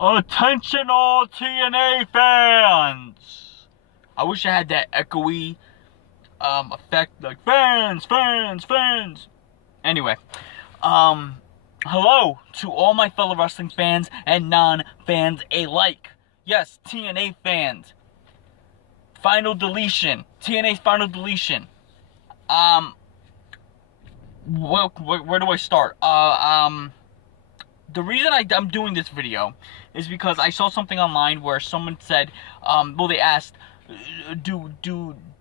Attention all TNA fans! I wish I had that echoey effect, like fans, fans, fans. Anyway, hello to all my fellow wrestling fans and non-fans alike. Yes, TNA fans. Final deletion. TNA's final deletion. Where do I start? The reason I'm doing this video is because I saw something online where someone said, they asked,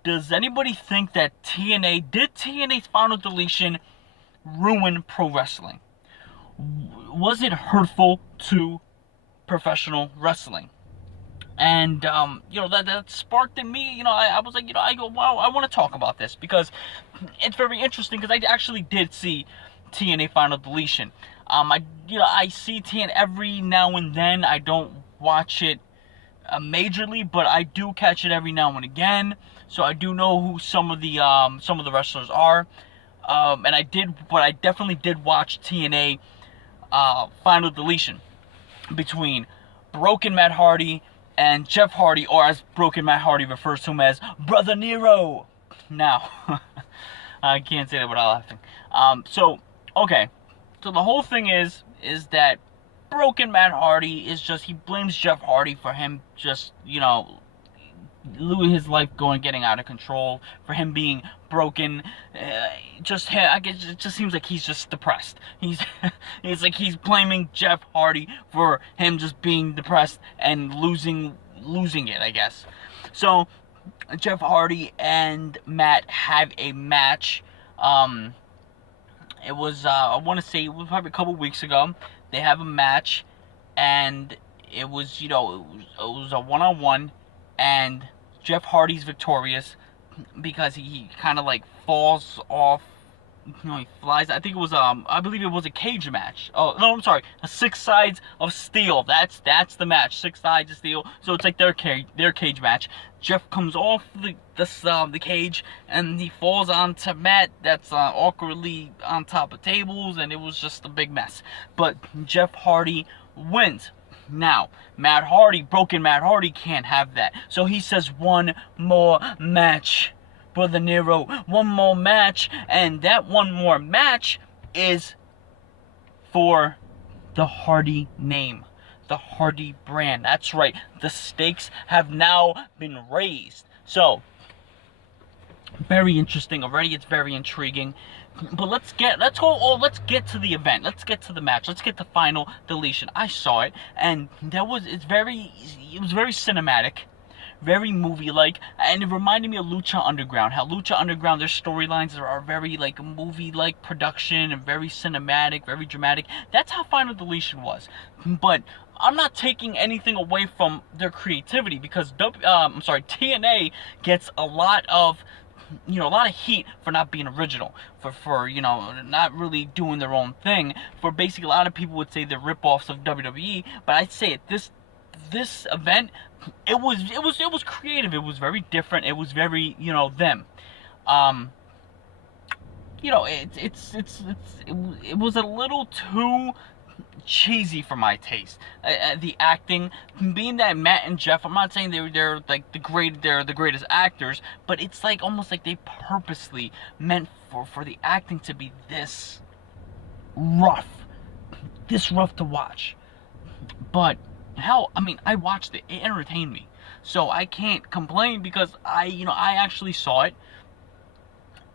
does anybody think that did TNA's final deletion ruin pro wrestling? Was it hurtful to professional wrestling? And, that sparked in me, I was like, I go, wow, I want to talk about this because it's very interesting because I actually did see TNA Final Deletion. I see TNA every now and then. I don't watch it majorly, but I do catch it every now and again. So I do know who some of the wrestlers are. And I definitely did watch TNA Final Deletion between Broken Matt Hardy and Jeff Hardy, or as Broken Matt Hardy refers to him as Brother Nero. Now, I can't say that without laughing. Okay. So the whole thing is that Broken Matt Hardy he blames Jeff Hardy for him just, his life getting out of control, for him being broken. I guess it just seems like he's just depressed. It's like he's blaming Jeff Hardy for him just being depressed and losing it, I guess. So Jeff Hardy and Matt have a match. It was I want to say it was probably a couple weeks ago. They have a match, and it was it was a one-on-one, and Jeff Hardy's victorious because he kind of like falls off. He flies. I think it was I believe it was a cage match. Oh no, I'm sorry, a 6 sides of steel. That's the match. 6 sides of steel. So it's like their cage match. Jeff comes off the cage and he falls onto Matt. That's awkwardly on top of tables, and it was just a big mess. But Jeff Hardy wins. Now, Broken Matt Hardy can't have that. So he says, one more match, Brother Nero. One more match. And that one more match is for the Hardy name. The Hardy brand. That's right. The stakes have now been raised. So, very interesting already. It's very intriguing. But let's get to the event. Let's get to the match. Let's get to Final Deletion. I saw it, and it was very cinematic, very movie-like, and it reminded me of Lucha Underground. How Lucha Underground, their storylines are very like movie-like production and very cinematic, very dramatic. That's how Final Deletion was. But I'm not taking anything away from their creativity because TNA gets a lot of heat for not being original, for not really doing their own thing. For basically, a lot of people would say they're rip-offs of WWE, but I'd say it, this event, it was creative. It was very different. It was very them. It was a little too cheesy for my taste. The acting, being that Matt and Jeff, I'm not saying they're like the greatest actors, but it's like almost like they purposely meant for the acting to be this rough to watch. But hell, I mean, I watched it. It entertained me, so I can't complain because I actually saw it.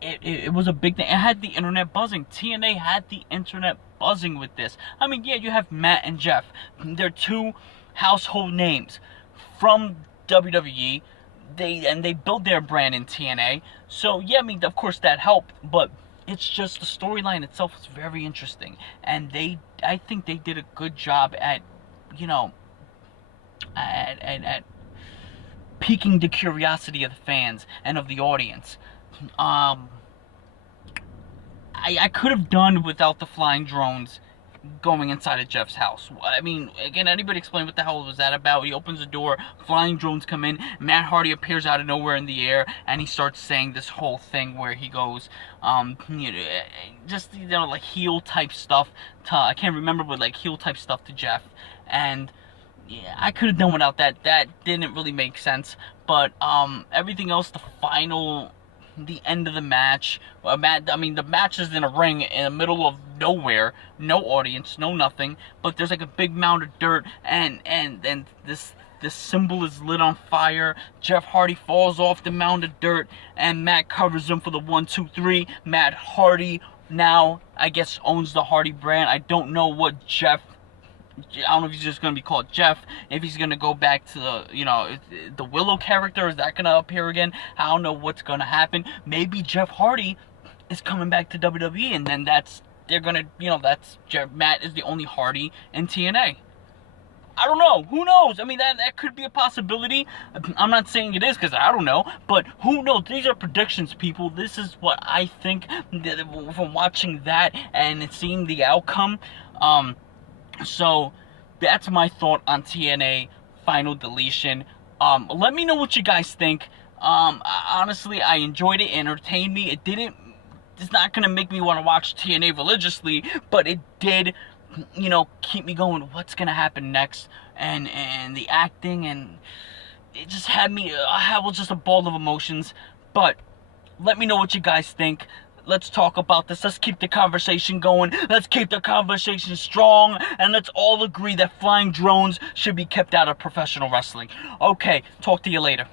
It was a big thing. It had the internet buzzing. TNA had the internet buzzing with this. I mean, yeah, you have Matt and Jeff. They're two household names from WWE. They built their brand in TNA. So yeah, I mean, of course that helped, but it's just the storyline itself is very interesting, and I think they did a good job at at piquing the curiosity of the fans and of the audience. I could have done without the flying drones going inside of Jeff's house. I mean, again, anybody explain what the hell was that about? He opens the door, flying drones come in, Matt Hardy appears out of nowhere in the air, and he starts saying this whole thing where he goes, like heel type stuff to, I can't remember, but like heel type stuff to Jeff, and yeah, I could have done without that. That didn't really make sense. But everything else, the end of the match. I mean, the match is in a ring in the middle of nowhere, no audience, no nothing. But there's like a big mound of dirt, and this symbol is lit on fire. Jeff Hardy falls off the mound of dirt, and Matt covers him for the 1, 2, 3. Matt Hardy now, I guess, owns the Hardy brand. I don't know what I don't know if he's just going to be called Jeff, if he's going to go back to the Willow character. Is that going to appear again? I don't know what's going to happen. Maybe Jeff Hardy is coming back to WWE, and then Matt is the only Hardy in TNA. I don't know. Who knows? I mean, that could be a possibility. I'm not saying it is because I don't know. But who knows? These are predictions, people. This is what I think from watching that and seeing the outcome. So that's my thought on TNA Final Deletion. Let me know what you guys think. Honestly, I enjoyed it. It entertained me. It's not going to make me want to watch TNA religiously, but it did, keep me going. What's going to happen next? And the acting, and it just had me, I was just a ball of emotions. But let me know what you guys think. Let's talk about this. Let's keep the conversation going. Let's keep the conversation strong. And let's all agree that flying drones should be kept out of professional wrestling. Okay, talk to you later.